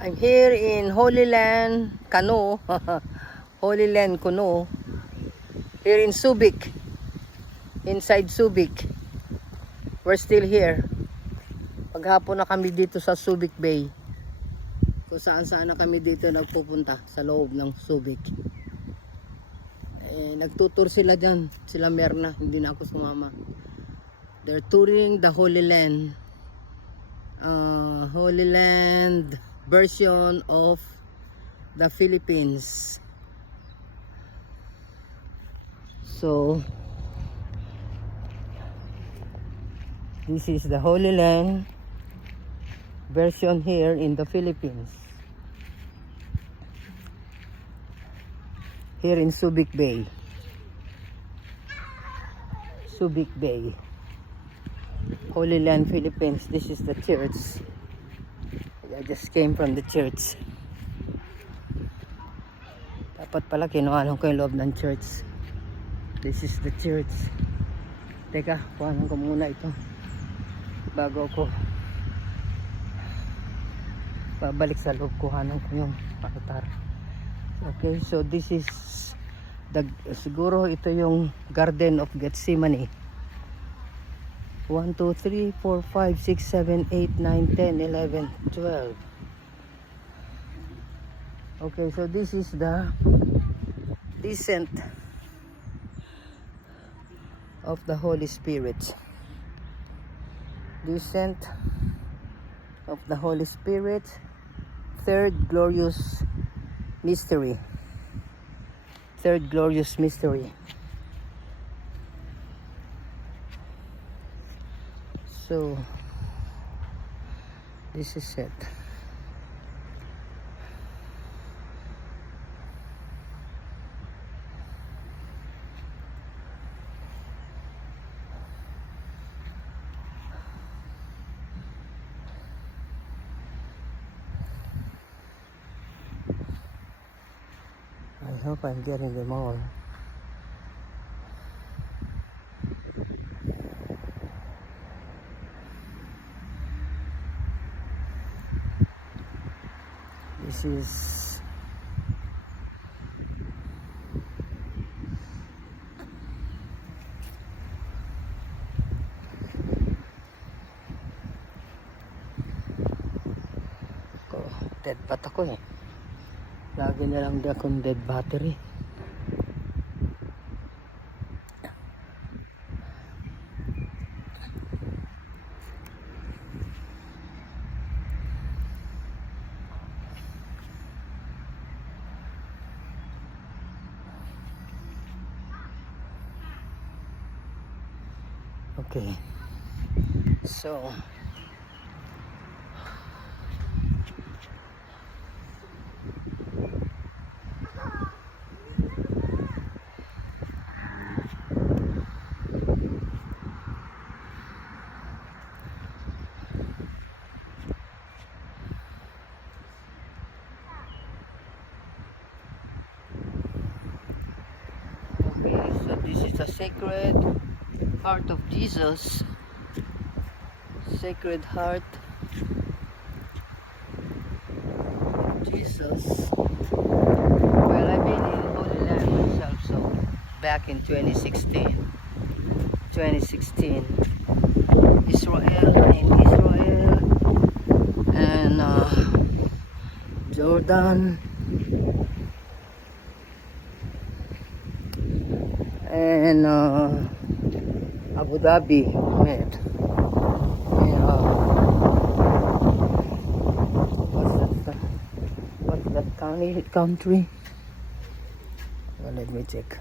I'm here in Holy Land, Canoe. Holy Land, Canoe. Here in Subic. Inside Subic. We're still here. Paghapon na kami dito sa Subic Bay. Kung saan na kami dito nagpupunta sa loob ng Subic. Nagtutur sila dyan. Sila Merna, hindi na ako sumama. They're touring the Holy Land. Holy Land version of the Philippines. So this is the Holy Land version here in the Philippines, here in Subic Bay. Subic Bay, Holy Land, Philippines. This is the church. I just came from the church. Dapat pala kinuhanan ko yung loob ng church. This is the church. Teka, kuhanan ko muna ito bago ko babalik sa loob. Kuhanan ko yung altar. Okay, so this is the, siguro ito yung Garden of Gethsemane. 1, 2, 3, 4, 5, 6, 7, 8, 9, 10, 11, 12. Okay, so this is the descent of the Holy Spirit. Descent of the Holy Spirit. Third glorious mystery. Third glorious mystery. So this is it. I hope I'm getting them all. This is dead bat ako eh. Lagi na lang di akong dead battery. Okay, so this is the Sacred Heart of Jesus. Sacred Heart of Jesus. Well, I've been in Holy Land myself, so back in 2016. Israel and Jordan and Abu Dhabi, man. What's that country? Well, let me check.